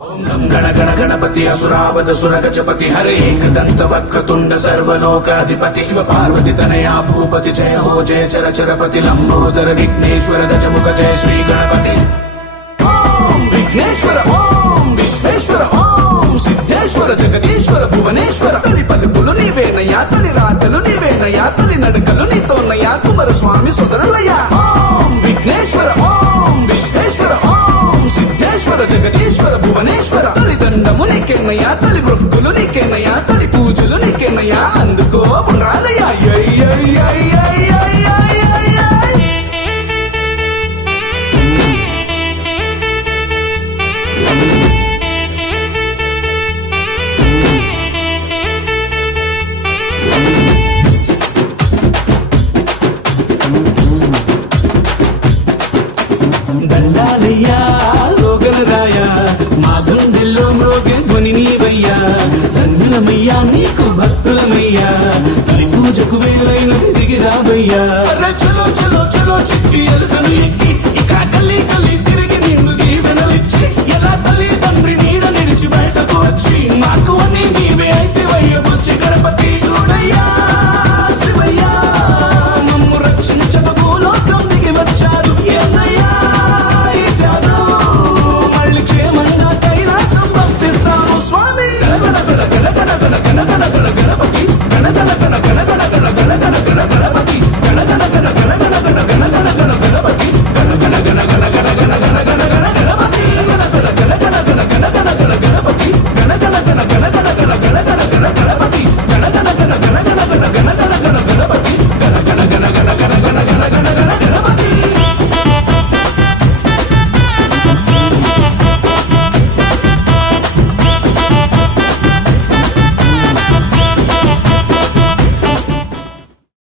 ఓం గం గణ గణ గణపతి అసురావద సురగజపతి హరే ఏకదంత వక్రతుండ సర్వలోకాధిపతి శివ పార్వతి తనయా భూపతి జయ హో జయ చర చరపతి లంబోదర విఘ్నేశ్వర గజముఖ జయ శ్రీ గణపతి. ఓం విఘ్నేశ్వర ఓం విశ్వేశ్వర ఓం సిద్ధేశ్వర జగదీశ్వర భువనేశ్వర తొలి పలుకులు నీవేనయ్యా తొలి రాతలు నీవేనయ్యా తొలి నడకలు నీతోనయ్యా కుమార స్వామి సోదరులయ్యా. ఓం విఘ్నేశ్వర ఓం విశ్వేశ్వర ఓం సిద్ధేశ్వర జగదీశ్వర భువనేశ్వర తల్లిదండము నీకేనయ్యా తల్లి మొక్కులు నీకేనయ్యా తల్లి పూజలు నీకేనయ్యా అందుకో ఉండాలయ్యా. దండాలయ్యా లోగలరాయా మా గుండెల్లో మ్రోగే ధ్వని నీవయ్యా దండలమయ్యా నీకు భక్తులమయ్యా తొలి పూజకు వేరైనది దిగిరావయ్యా. చలో చలో చలో చిట్టి ఎలుకలు ఎక్కి ఇక కల్లి కల్లి తిరిగి నిండు దీవెనలిచ్చి ఎలా తల్లి తండ్రి నీడ నిడిచి బయటకు వచ్చి మాకు